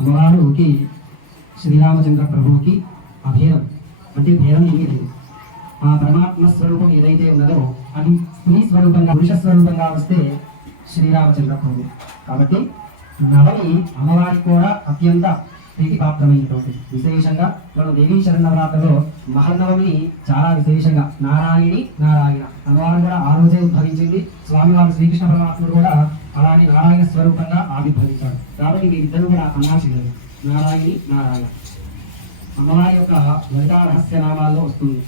అమ్మవారికి శ్రీరామచంద్ర ప్రభువుకి అభేదం అంటే భేదం ఏమీ లేదు ఆ పరమాత్మ స్వరూపం ఏదైతే ఉన్నదో అది స్త్రీ స్వరూపంగా పురుష స్వరూపంగా వస్తే శ్రీరామచంద్ర ప్రభు కాబట్టి నవమి అమ్మవారికి కూడా అత్యంత ప్రీతిపాత్రమైనటువంటి విశేషంగా మనం దేవీ శరణవరాత్రలో మహర్నవమి చాలా విశేషంగా నారాయణి నారాయణ అమ్మవారు కూడా ఆ రోజే ఉద్భవించింది స్వామివారు శ్రీకృష్ణ పరమాత్ముడు కూడా అలానే నారాయణ స్వరూపంగా ఆవిర్భవించాడు కాబట్టి వీరిద్దరూ కూడా అన్నాశీలు నారాయణి నారాయణ. అమ్మవారి యొక్క లలితా రహస్య నామాల్లో వస్తుంది.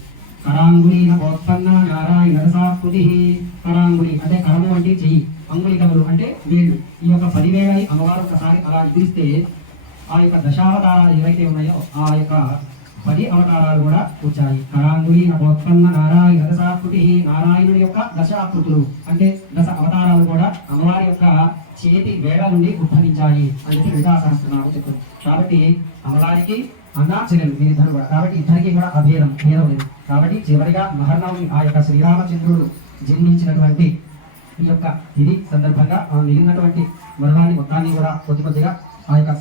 కరాంగుళి నవోత్పన్న నారాయణ రసాకృతి కరాంగుళి అంటే కరము అంటే చెయ్యి. అంగుళికములు అంటే వేళ్ళు. ఈ యొక్క పదివేలని అమ్మవారు ఒకసారి అలా చూస్తే ఆ యొక్క దశావతారాలు ఏవైతే ఉన్నాయో ఆ యొక్క పది అవతారాలు కూడా వచ్చాయి. కరాంగుళి నవోత్పన్న నారాయణ దశాకృతి నారాయణుడి యొక్క దశాకృతులు. అంటే దశ అవతారాలు కూడా అమ్మవారి యొక్క చేతి వేళ నుండి ఉద్భవించాయి అని చెప్పి లలితా సహస్రనామం కాబట్టి అమ్మవారికి అన్నా చెల్లెలు వీరిద్దరు కూడా. కాబట్టి ఇద్దరికి కూడా అభేదం భేదం లేదు. కాబట్టి చివరిగా మహర్నవమి ఆ యొక్క శ్రీరామచంద్రుడు జన్మించినటువంటి ఈ యొక్క ఇది సందర్భంగా మిగిలినటువంటి మరణాన్ని మొత్తాన్ని కూడా కొద్ది కొద్దిగా ఆ యొక్క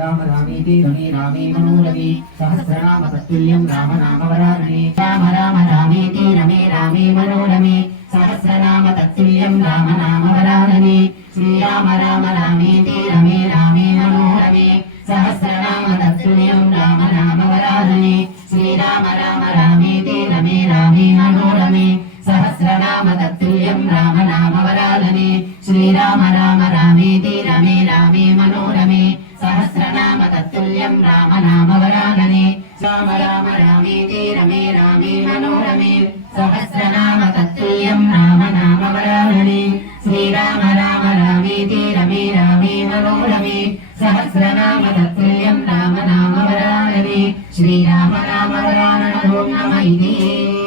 రామ రామీతి రమి రామే మనోరవి సహస్రనామ తత్తుల్యం రామ నామ నామవరారణి రామ రామ రామేతి రమే రామే మనోరమే సహస్రనామ తత్తుల్యం రామ నామ వరాననే శ్రీరామ రామ రామేతి రమే రామే మనోరమే సహస్రనామ తత్తుల్యం రామ నామ వరాననే శ్రీరామ రామ రామేతి రమే రామే మనోరమే సహస్రనామ తత్తుల్యం రామ నామ వరాననే శ్రీరామ రామ రామేతి రమే రామే మనోరమే సహస్రనామ తత్తుల్యం రామ నామ వరాననే. రామ రామ రామేతి రమే రామే మనోరమే. సహస్రనామ తత్తుల్యం రామ నామ వరాననే. శ్రీరామ రామ రామేతి రమే రామే మనోరమే. సహస్రనామ తత్తుల్యం రామ నామ వరాననే. శ్రీరామ రామ వరానన ఓం నమ ఇదే.